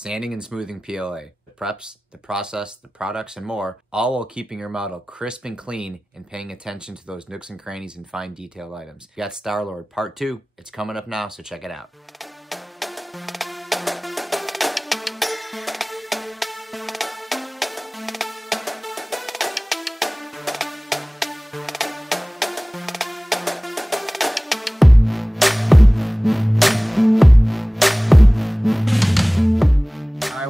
sanding and smoothing PLA, the preps, the process, the products, and more, all while keeping your model crisp and clean and paying attention to those nooks and crannies and fine detailed items. You got Starlord Part 2. It's coming up now, so check it out.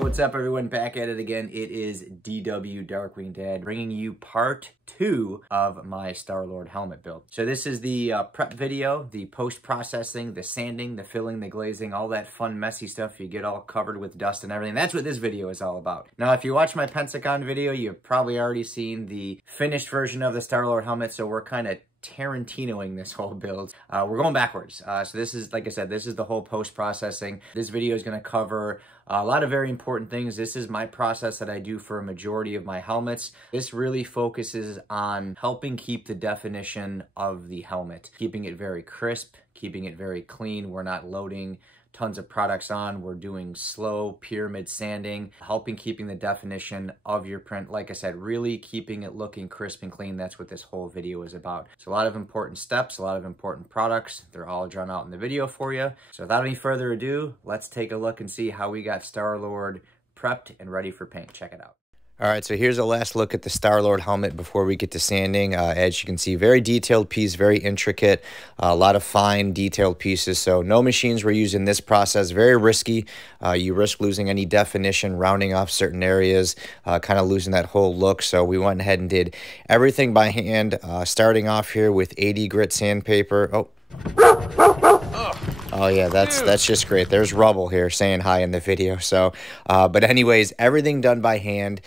What's up, everyone? Back at it again. It is DW Darkwing Dad bringing you part 2 of my Starlord helmet build. So this is the prep video, the post-processing, the sanding, the filling, the glazing, all that fun messy stuff you get all covered with dust and everything. That's what this video is all about. Now, if you watch my Pensacon video, you've probably already seen the finished version of the Starlord helmet, so we're kind of Tarantinoing this whole build. We're going backwards. So this is, like I said, this is the whole post-processing. This video is going to cover a lot of very important things. This is my process that I do for a majority of my helmets. This really focuses on helping keep the definition of the helmet, keeping it very crisp, keeping it very clean. We're not loading tons of products on. We're doing slow pyramid sanding, helping keeping the definition of your print. Like I said, really keeping it looking crisp and clean. That's what this whole video is about. So a lot of important steps, a lot of important products. They're all drawn out in the video for you. So without any further ado, let's take a look and see how we got Starlord prepped and ready for paint. Check it out. All right, so here's a last look at the Starlord helmet before we get to sanding. As you can see, very detailed piece, very intricate, a lot of fine detailed pieces. So no machines were used in this process, very risky. You risk losing any definition, rounding off certain areas, kind of losing that whole look. So we went ahead and did everything by hand, starting off here with 80 grit sandpaper. Oh yeah, that's just great. There's Rubble here saying hi in the video. So, but anyways, everything done by hand.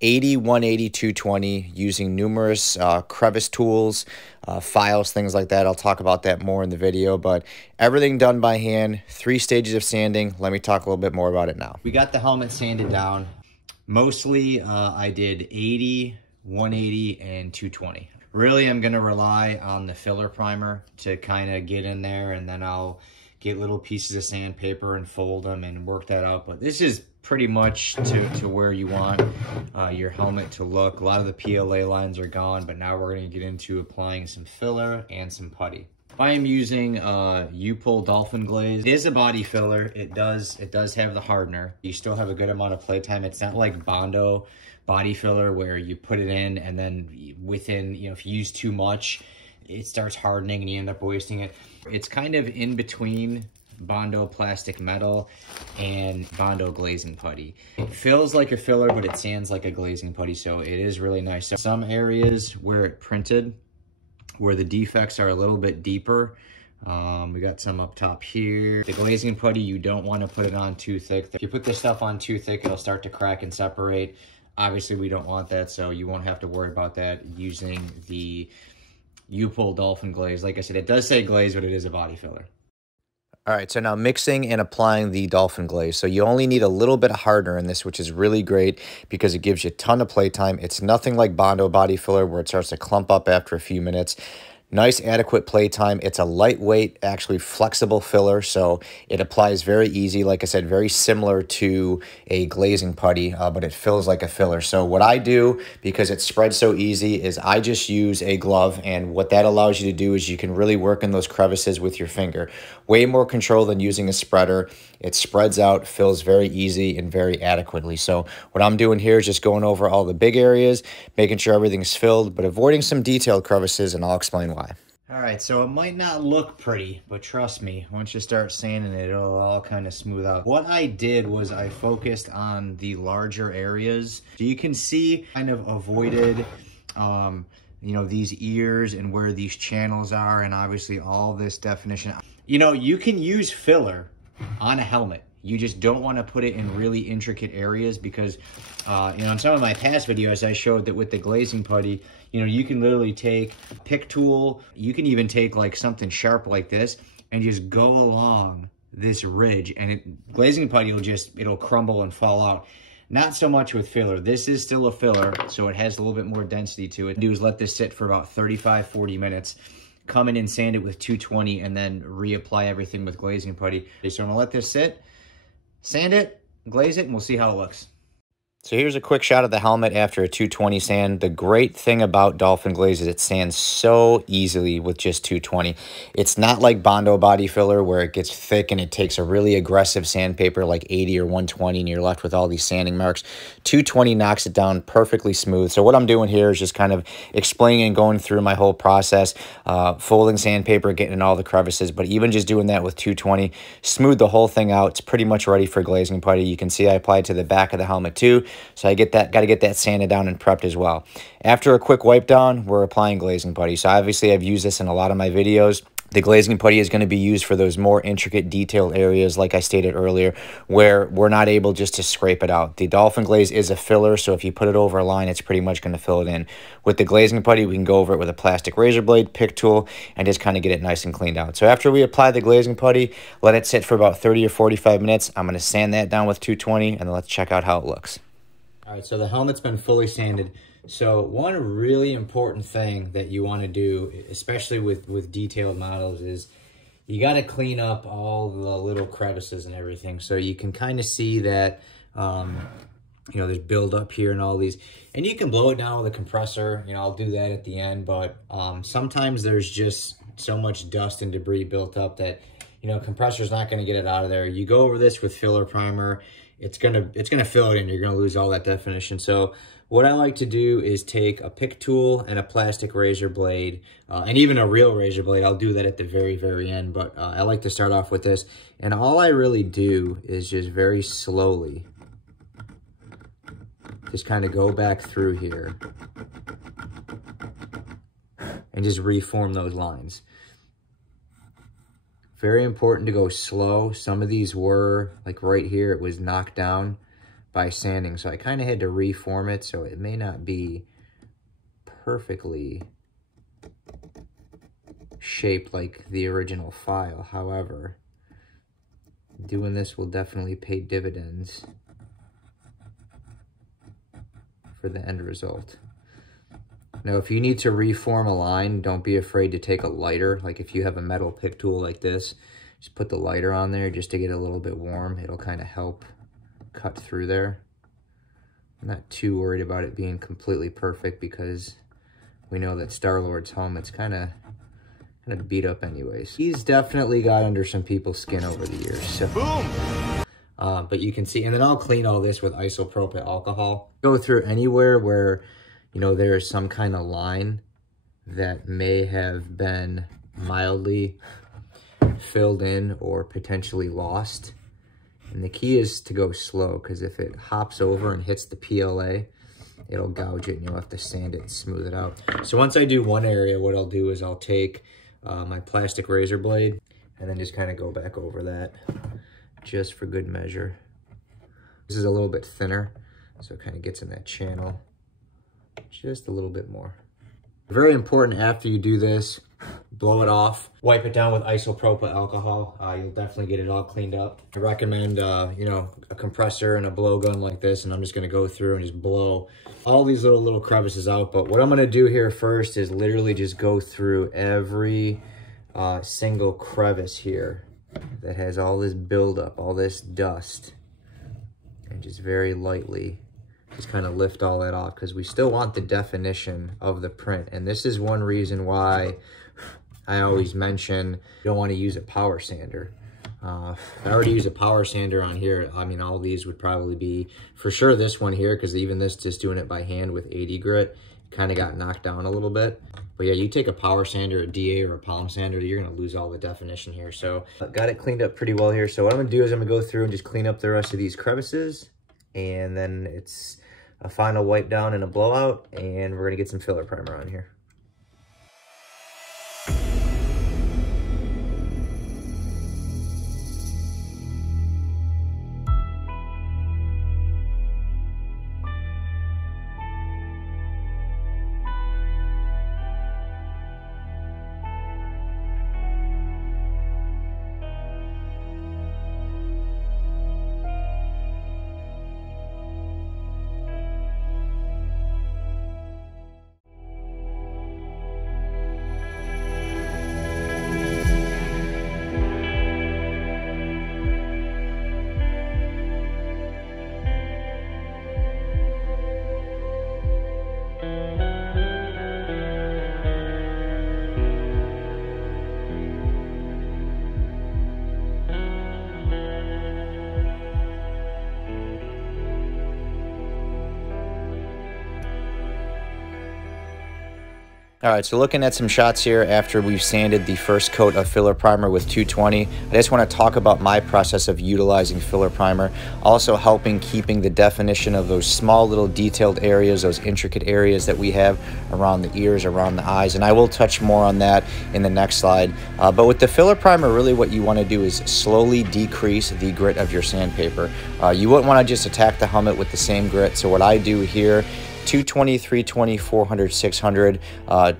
80, 180, 220, using numerous crevice tools, files, things like that. I'll talk about that more in the video, but everything done by hand, 3 stages of sanding. Let me talk a little bit more about it now. We got the helmet sanded down. Mostly I did 80, 180, and 220. Really, I'm going to rely on the filler primer to kind of get in there, and then I'll get little pieces of sandpaper and fold them and work that out. But this is pretty much to where you want your helmet to look. A lot of the PLA lines are gone, but now we're going to get into applying some filler and some putty. I am using youre dolphin glaze. It is a body filler. It does have the hardener. You still have a good amount of playtime. It's not like Bondo body filler where you put it in and then within, if you use too much, it starts hardening and you end up wasting it. It's kind of in between Bondo plastic metal and Bondo glazing putty. It feels like a filler, but it sands like a glazing putty, so it is really nice. So some areas where it printed, where the defects are a little bit deeper, we got some up top here. The glazing putty, you don't want to put it on too thick. If you put this stuff on too thick, it'll start to crack and separate. Obviously, we don't want that, so you won't have to worry about that using the youre dolphin glaze. Like I said, it does say glaze, but it is a body filler. All right, so now mixing and applying the dolphin glaze. So you only need a little bit of hardener in this, which is really great because it gives you a ton of playtime. It's nothing like Bondo body filler where it starts to clump up after a few minutes. Nice, adequate playtime. It's a lightweight, actually flexible filler, so it applies very easy. Like I said, very similar to a glazing putty, but it feels like a filler. So what I do, because it spreads so easy, is I just use a glove, and what that allows you to do is you can really work in those crevices with your finger. Way more control than using a spreader. It spreads out, fills very easy and very adequately. So what I'm doing here is just going over all the big areas, making sure everything's filled, but avoiding some detailed crevices, and I'll explain why. All right, so it might not look pretty, but trust me, once you start sanding it, it'll all kind of smooth out. What I did was I focused on the larger areas. So you can see kind of avoided, these ears and where these channels are, and obviously all this definition. You can use filler on a helmet. You just don't want to put it in really intricate areas because, in some of my past videos, I showed that with the glazing putty, you can literally take a pick tool. You can even take like something sharp like this and just go along this ridge, and glazing putty it'll crumble and fall out. Not so much with filler. This is still a filler, so it has a little bit more density to it. Do is let this sit for about 35-40 minutes. Come in and sand it with 220 and then reapply everything with glazing putty. So I'm gonna let this sit, sand it, glaze it, and we'll see how it looks. So here's a quick shot of the helmet after a 220 sand. The great thing about Dolphin Glaze is it sands so easily with just 220. It's not like Bondo body filler where it gets thick and it takes a really aggressive sandpaper like 80 or 120 and you're left with all these sanding marks. 220 knocks it down perfectly smooth. So what I'm doing here is just kind of explaining and going through my whole process, folding sandpaper, getting in all the crevices, but even just doing that with 220, smooth the whole thing out. It's pretty much ready for glazing putty. You can see I applied to the back of the helmet too. So I got to get that sanded down and prepped as well. After a quick wipe down, we're applying glazing putty. So obviously I've used this in a lot of my videos. The glazing putty is going to be used for those more intricate detailed areas, like I stated earlier, where we're not able just to scrape it out. The Dolphin Glaze is a filler, so if you put it over a line, it's pretty much going to fill it in. With the glazing putty, we can go over it with a plastic razor blade, pick tool, and just kind of get it nice and cleaned out. So after we apply the glazing putty, let it sit for about 30 or 45 minutes. I'm going to sand that down with 220, and then let's check out how it looks. All right, so the helmet's been fully sanded. So one really important thing that you want to do, especially with detailed models, is you got to clean up all the little crevices and everything. So you can kind of see that, you know, there's buildup here and all these. And you can blow it down with a compressor. You know, I'll do that at the end. But sometimes there's just so much dust and debris built up that, you know, compressor's not going to get it out of there. You go over this with filler primer, it's gonna fill it in. You're gonna lose all that definition. So what I like to do is take a pick tool and a plastic razor blade, and even a real razor blade. I'll do that at the very, very end, but I like to start off with this. And all I really do is just very slowly just kind of go back through here and just reform those lines. Very important to go slow. Some of these were, like right here, it was knocked down by sanding. So I kind of had to reform it, so it may not be perfectly shaped like the original file. However, doing this will definitely pay dividends for the end result. Now, if you need to reform a line, don't be afraid to take a lighter. Like if you have a metal pick tool like this, just put the lighter on there just to get it a little bit warm. It'll kind of help cut through there. I'm not too worried about it being completely perfect because we know that Starlord's helmet's kind of beat up anyways. He's definitely got under some people's skin over the years. So. Boom! But you can see, and then I'll clean all this with isopropyl alcohol. Go through anywhere where, you know, there is some kind of line that may have been mildly filled in or potentially lost. And the key is to go slow, because if it hops over and hits the PLA, it'll gouge it and you'll have to sand it and smooth it out. So once I do one area, what I'll do is I'll take my plastic razor blade and then just kind of go back over that just for good measure. This is a little bit thinner, so it kind of gets in that channel just a little bit more. Very important after you do this, blow it off, wipe it down with isopropyl alcohol. You'll definitely get it all cleaned up. I recommend, you know, a compressor and a blowgun like this, and I'm just gonna go through and just blow all these little crevices out. But what I'm gonna do here first is literally just go through every single crevice here that has all this buildup, all this dust, and just very lightly just kind of lift all that off, because we still want the definition of the print. And this is one reason why I always mention you don't want to use a power sander. If I were to use a power sander on here, I mean, all these would probably be, for sure this one here, because even this, just doing it by hand with 80 grit, kind of got knocked down a little bit. But yeah, you take a power sander, a DA, or a palm sander, you're going to lose all the definition here. So got it cleaned up pretty well here. So what I'm going to do is I'm going to go through and just clean up the rest of these crevices. And then it's a final wipe down and a blowout. And we're going to get some filler primer on here. All right, so looking at some shots here after we've sanded the first coat of filler primer with 220, I just want to talk about my process of utilizing filler primer, also helping keeping the definition of those small little detailed areas, those intricate areas that we have around the ears, around the eyes, and I will touch more on that in the next slide. But with the filler primer, really what you want to do is slowly decrease the grit of your sandpaper. You wouldn't want to just attack the helmet with the same grit, so what I do here, 220, 320, 400, 600,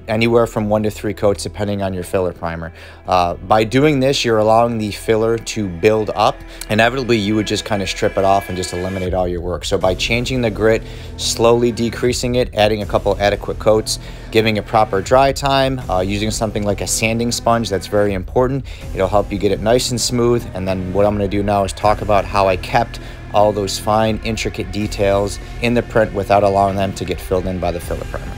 anywhere from 1 to 3 coats depending on your filler primer. By doing this, you're allowing the filler to build up. Inevitably, you would just kind of strip it off and just eliminate all your work. So by changing the grit, slowly decreasing it, adding a couple adequate coats, giving it proper dry time, using something like a sanding sponge, that's very important. It'll help you get it nice and smooth. And then what I'm going to do now is talk about how I kept all those fine, intricate details in the print without allowing them to get filled in by the filler primer.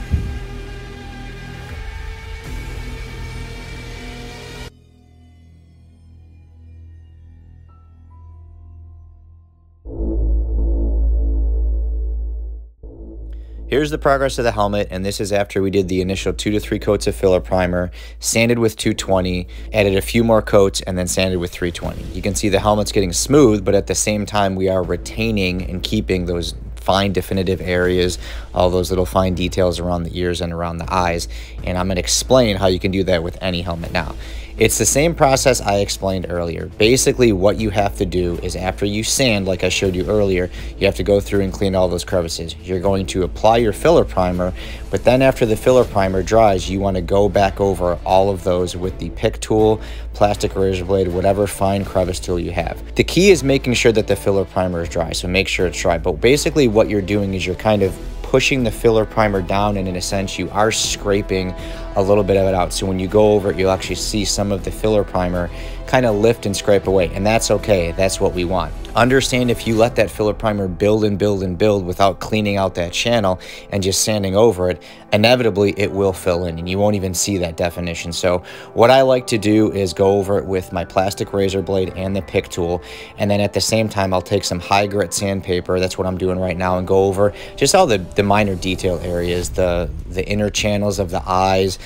Here's the progress of the helmet, and this is after we did the initial 2 to 3 coats of filler primer, sanded with 220, added a few more coats, and then sanded with 320. You can see the helmet's getting smooth, but at the same time, we are retaining and keeping those fine definitive areas, all those little fine details around the ears and around the eyes. And I'm going to explain how you can do that with any helmet now. It's the same process I explained earlier. Basically, what you have to do is after you sand, like I showed you earlier, you have to go through and clean all those crevices. You're going to apply your filler primer, but then after the filler primer dries, you want to go back over all of those with the pick tool, plastic razor blade, whatever fine crevice tool you have. The key is making sure that the filler primer is dry, so make sure it's dry. But basically what you're doing is you're kind of pushing the filler primer down, and in a sense you are scraping a little bit of it out. So when you go over it, you'll actually see some of the filler primer kind of lift and scrape away, and that's okay. That's what we want. Understand, if you let that filler primer build and build and build without cleaning out that channel and just sanding over it, inevitably it will fill in and you won't even see that definition. So what I like to do is go over it with my plastic razor blade and the pick tool, and then at the same time I'll take some high grit sandpaper, that's what I'm doing right now, and go over just all the minor detail areas, the inner channels of the eyes,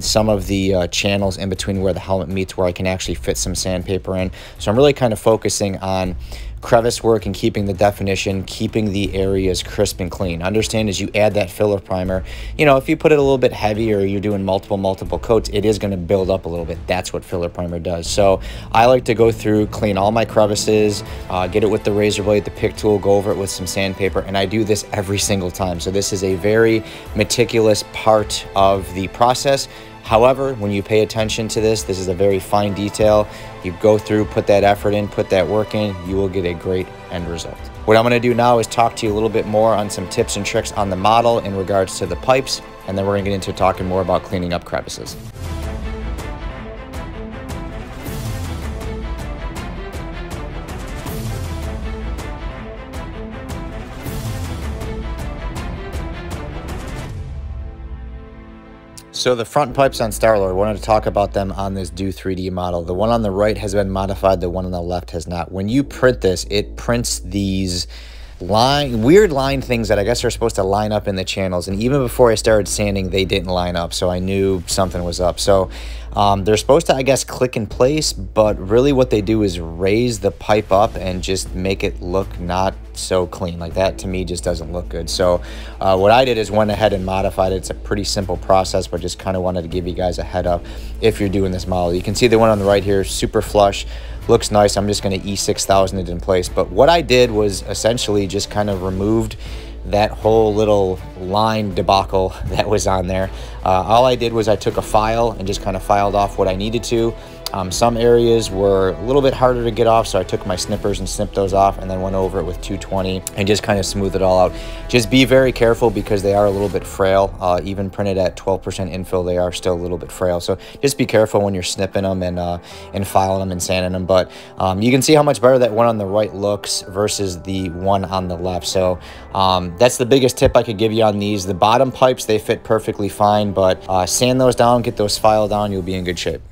some of the channels in between where the helmet meets, where I can actually fit some sandpaper in. So I'm really kind of focusing on crevice work and keeping the definition, keeping the areas crisp and clean. Understand, as you add that filler primer, you know, if you put it a little bit heavy or you're doing multiple coats, it is going to build up a little bit. That's what filler primer does. So I like to go through, clean all my crevices, get it with the razor blade, the pick tool, go over it with some sandpaper, and I do this every single time. So this is a very meticulous part of the process. However, when you pay attention to this is a very fine detail. You go through, put that effort in, put that work in, you will get a great end result. What I'm going to do now is talk to you a little bit more on some tips and tricks on the model in regards to the pipes, and then we're going to get into talking more about cleaning up crevices. So the front pipes on Starlord, I wanted to talk about them on this Do 3D model. The one on the right has been modified, the one on the left has not. When you print this, it prints these weird line things that I guess are supposed to line up in the channels, and even before I started sanding, they didn't line up, so I knew something was up. So they're supposed to, I guess, click in place, but really what they do is raise the pipe up and just make it look not so clean. Like that, to me, just doesn't look good. So what I did is went ahead and modified it. It's a pretty simple process, but just kind of wanted to give you guys a head up if you're doing this model. You can see the one on the right here, super flush, looks nice. I'm just going to E6000 it in place. But what I did was essentially just kind of removed that whole little line debacle that was on there. All I did was I took a file and just kind of filed off what I needed to. Some areas were a little bit harder to get off, so I took my snippers and snipped those off, and then went over it with 220 and just kind of smoothed it all out. Just be very careful because they are a little bit frail. Even printed at 12% infill, they are still a little bit frail. So just be careful when you're snipping them and filing them and sanding them. But you can see how much better that one on the right looks versus the one on the left. So that's the biggest tip I could give you on these. The bottom pipes, they fit perfectly fine, but sand those down, get those filed down, you'll be in good shape.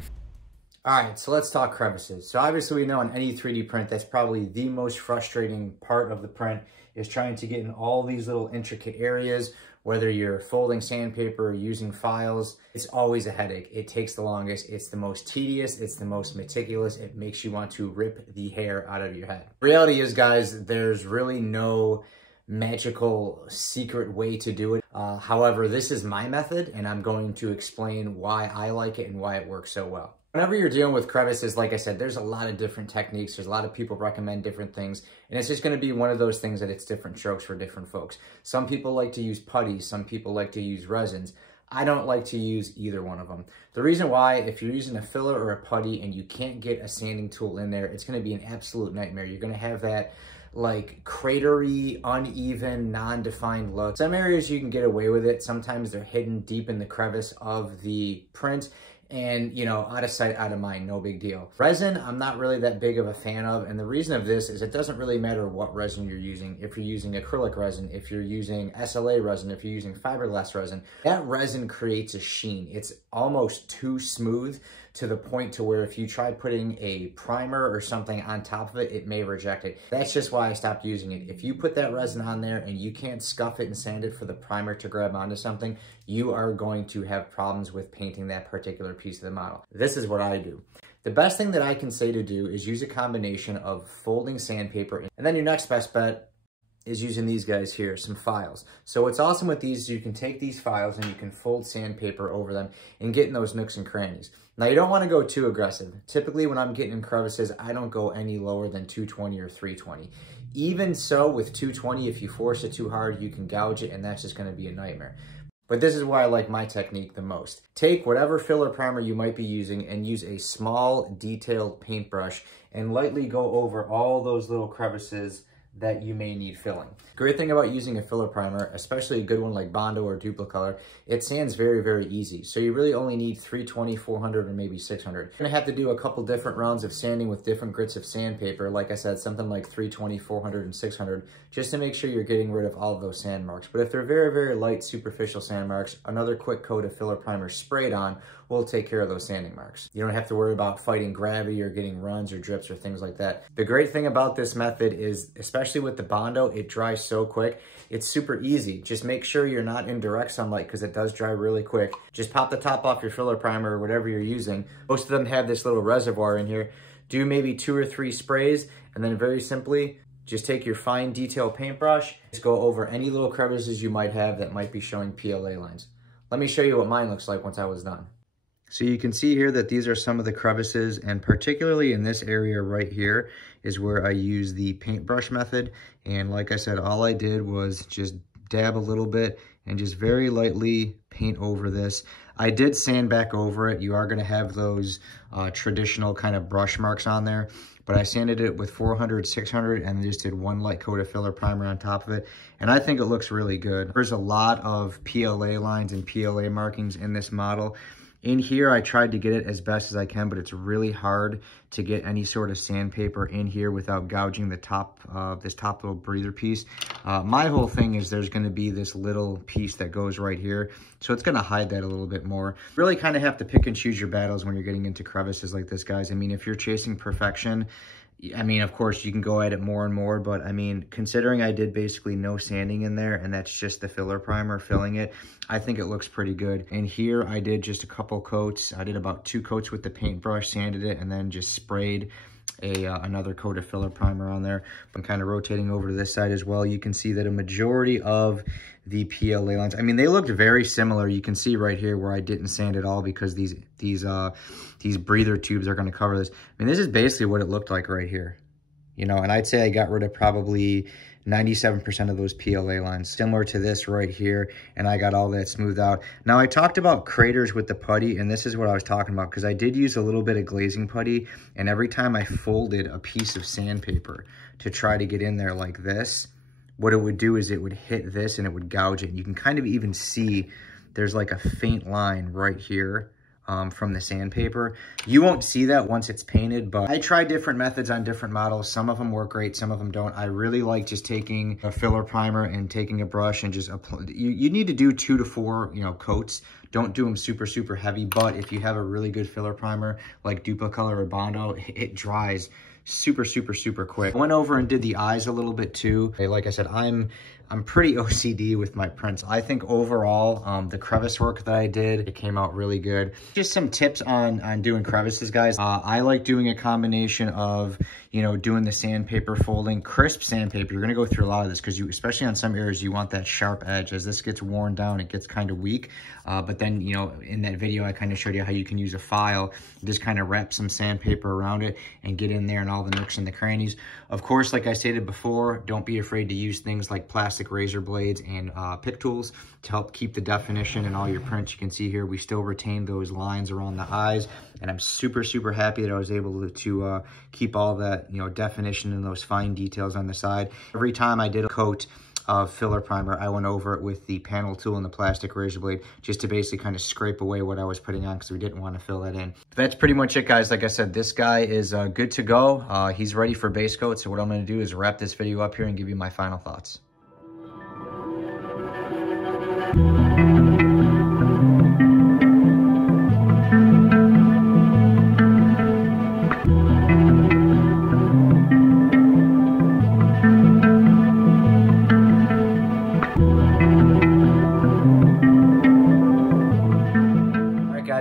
All right, so let's talk crevices. So obviously we know on any 3D print, that's probably the most frustrating part of the print is trying to get in all these little intricate areas, whether you're folding sandpaper or using files. It's always a headache. It takes the longest. It's the most tedious. It's the most meticulous. It makes you want to rip the hair out of your head. Reality is, guys, there's really no magical secret way to do it. However, this is my method, and I'm going to explain why I like it and why it works so well. Whenever you're dealing with crevices, like I said, there's a lot of different techniques. There's a lot of people recommend different things. And it's just going to be one of those things that it's different strokes for different folks. Some people like to use putty. Some people like to use resins. I don't like to use either one of them. The reason why, if you're using a filler or a putty and you can't get a sanding tool in there, it's going to be an absolute nightmare. You're going to have that like cratery, uneven, non-defined look. Some areas you can get away with it. Sometimes they're hidden deep in the crevice of the print. And, you know, out of sight, out of mind, no big deal. Resin, I'm not really that big of a fan of. And the reason of this is it doesn't really matter what resin you're using. If you're using acrylic resin, if you're using SLA resin, if you're using fiberglass resin, that resin creates a sheen. It's almost too smooth to the point to where if you try putting a primer or something on top of it, it may reject it. That's just why I stopped using it. If you put that resin on there and you can't scuff it and sand it for the primer to grab onto something, you are going to have problems with painting that particular piece of the model. This is what I do. The best thing that I can say to do is use a combination of folding sandpaper, and then your next best bet is using these guys here, some files. So what's awesome with these is you can take these files and you can fold sandpaper over them and get in those nooks and crannies. Now you don't want to go too aggressive. Typically when I'm getting in crevices, I don't go any lower than 220 or 320. Even so, with 220, if you force it too hard, you can gouge it and that's just going to be a nightmare. But this is why I like my technique the most. Take whatever filler primer you might be using and use a small detailed paintbrush and lightly go over all those little crevices that you may need filling. Great thing about using a filler primer, especially a good one like Bondo or Duplicolor, it sands very, very easy. So you really only need 320, 400, or maybe 600. You're gonna have to do a couple different rounds of sanding with different grits of sandpaper. Like I said, something like 320, 400, and 600, just to make sure you're getting rid of all of those sand marks. But if they're very, very light, superficial sand marks, another quick coat of filler primer sprayed on will take care of those sanding marks. You don't have to worry about fighting gravity or getting runs or drips or things like that. The great thing about this method is, especially with the Bondo, it dries so quick. It's super easy. Just make sure you're not in direct sunlight because it does dry really quick. Just pop the top off your filler primer or whatever you're using. Most of them have this little reservoir in here. Do maybe 2 or 3 sprays, and then very simply, just take your fine detail paintbrush, just go over any little crevices you might have that might be showing PLA lines. Let me show you what mine looks like once I was done. So you can see here that these are some of the crevices, and particularly in this area right here is where I use the paintbrush method. And like I said, all I did was just dab a little bit and just very lightly paint over this. I did sand back over it. You are going to have those traditional kind of brush marks on there, but I sanded it with 400, 600, and just did one light coat of filler primer on top of it. And I think it looks really good. There's a lot of PLA lines and PLA markings in this model. In here, I tried to get it as best as I can, but it's really hard to get any sort of sandpaper in here without gouging the top, this top little breather piece. My whole thing is there's gonna be this little piece that goes right here, so it's gonna hide that a little bit more. Really kind of have to pick and choose your battles when you're getting into crevices like this, guys. I mean, if you're chasing perfection, I mean, of course, you can go at it more and more, but I mean, considering I did basically no sanding in there, and that's just the filler primer filling it, I think it looks pretty good. And here I did just a couple coats. I did about 2 coats with the paintbrush, sanded it, and then just sprayed another coat of filler primer on there. I'm kind of rotating over to this side as well. You can see that a majority of the PLA lines, I mean, they looked very similar. You can see right here where I didn't sand at all because these breather tubes are going to cover this. I mean, this is basically what it looked like right here, you know, and I'd say I got rid of probably 97% of those PLA lines, similar to this right here, and I got all that smoothed out. Now, I talked about craters with the putty, and this is what I was talking about, because I did use a little bit of glazing putty, and every time I folded a piece of sandpaper to try to get in there like this, what it would do is it would hit this and it would gouge it. You can kind of even see there's like a faint line right here from the sandpaper. You won't see that once it's painted, but I try different methods on different models. Some of them work great, some of them don't. I really like just taking a filler primer and taking a brush and just apply. You need to do 2 to 4, coats. Don't do them super, super heavy, but if you have a really good filler primer like Duplicolor or Bondo, it dries super, super, super quick. I went over and did the eyes a little bit too. Like I said, I'm pretty OCD with my prints. I think overall, the crevice work that I did, it came out really good. Just some tips on doing crevices, guys. I like doing a combination of, doing the sandpaper folding, crisp sandpaper. You're gonna go through a lot of this because especially on some areas, you want that sharp edge. As this gets worn down, it gets kind of weak. But then, in that video, I kind of showed you how you can use a file, just kind of wrap some sandpaper around it and get in there and all the nooks and the crannies. Of course, like I stated before, don't be afraid to use things like plastic razor blades and pick tools to help keep the definition in all your prints. You can see here, we still retain those lines around the eyes, and I'm super, super happy that I was able to keep all that, definition and those fine details on the side. Every time I did a coat of filler primer, I went over it with the panel tool and the plastic razor blade just to basically kind of scrape away what I was putting on because we didn't want to fill that in. But that's pretty much it, guys. Like I said, this guy is good to go. He's ready for base coat. So what I'm going to do is wrap this video up here and give you my final thoughts.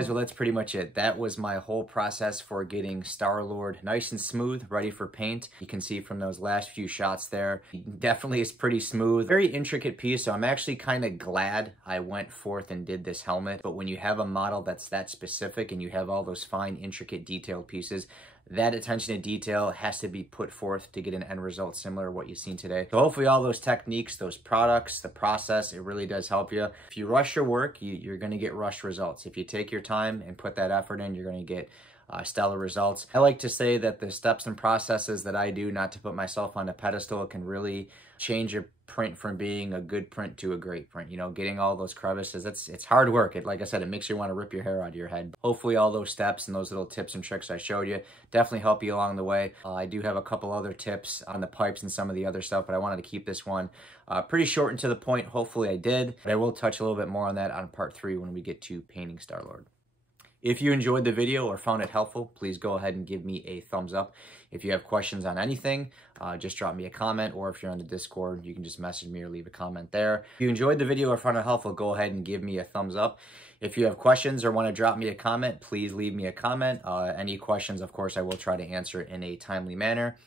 Well, that's pretty much it. That was my whole process for getting Starlord nice and smooth, ready for paint. You can see from those last few shots there, definitely is pretty smooth. Very intricate piece, so I'm actually kind of glad I went forth and did this helmet. But when you have a model that's that specific and you have all those fine, intricate, detailed pieces, that attention to detail has to be put forth to get an end result similar to what you've seen today. So hopefully all those techniques, those products, the process, it really does help you. If you rush your work, you're going to get rushed results. If you take your time and put that effort in, you're going to get stellar results. I like to say that the steps and processes that I do, not to put myself on a pedestal, can really change your print from being a good print to a great print. Getting all those crevices, it's hard work. Like I said, it makes you want to rip your hair out of your head. Hopefully all those steps and those little tips and tricks I showed you definitely help you along the way. I do have a couple other tips on the pipes and some of the other stuff, but I wanted to keep this one pretty short and to the point. Hopefully I did, but I will touch a little bit more on that on part 3 when we get to painting Starlord. If you enjoyed the video or found it helpful, please go ahead and give me a thumbs up. If you have questions on anything, just drop me a comment, or if you're on the Discord, you can just message me or leave a comment there. If you enjoyed the video or found it helpful, go ahead and give me a thumbs up. If you have questions or want to drop me a comment, please leave me a comment. Any questions, of course, I will try to answer in a timely manner.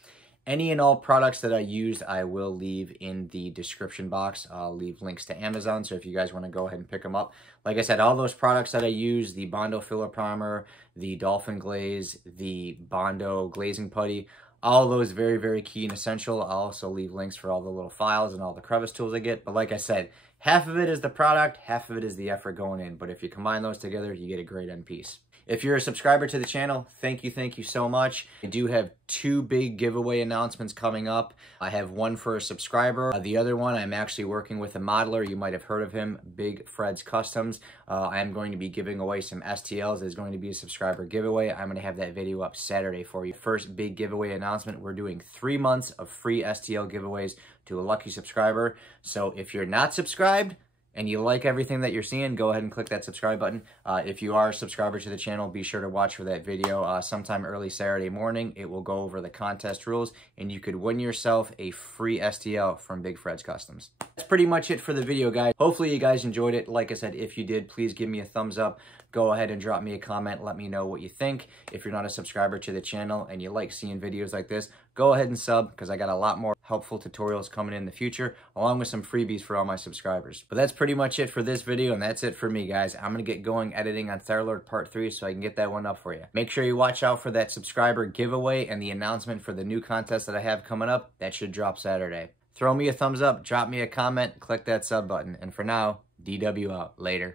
Any and all products that I used, I will leave in the description box. I'll leave links to Amazon, so if you guys want to go ahead and pick them up. Like I said, all those products that I use, the Bondo filler primer, the dolphin glaze, the Bondo glazing putty, all those very, very key and essential. I'll also leave links for all the little files and all the crevice tools I get. But like I said, half of it is the product, half of it is the effort going in. But if you combine those together, you get a great end piece. If you're a subscriber to the channel, thank you so much. I do have 2 big giveaway announcements coming up. I have one for a subscriber. The other one, I'm actually working with a modeler. You might have heard of him, Big Fred's Customs. I am going to be giving away some STLs. There's going to be a subscriber giveaway. I'm going to have that video up Saturday for you. First big giveaway announcement, we're doing 3 months of free STL giveaways to a lucky subscriber. So if you're not subscribed, and you like everything that you're seeing, go ahead and click that subscribe button. If you are a subscriber to the channel, be sure to watch for that video sometime early Saturday morning. It will go over the contest rules, and you could win yourself a free STL from Big Fred's Customs. That's pretty much it for the video, guys. Hopefully you guys enjoyed it. Like I said, if you did, please give me a thumbs up. Go ahead and drop me a comment. Let me know what you think. If you're not a subscriber to the channel and you like seeing videos like this, go ahead and sub, because I got a lot more helpful tutorials coming in the future, along with some freebies for all my subscribers. But that's pretty much it for this video, and that's it for me, guys. I'm going to get going editing on Starlord Part 3 so I can get that one up for you. Make sure you watch out for that subscriber giveaway and the announcement for the new contest that I have coming up. That should drop Saturday. Throw me a thumbs up, drop me a comment, click that sub button. And for now, DW out. Later.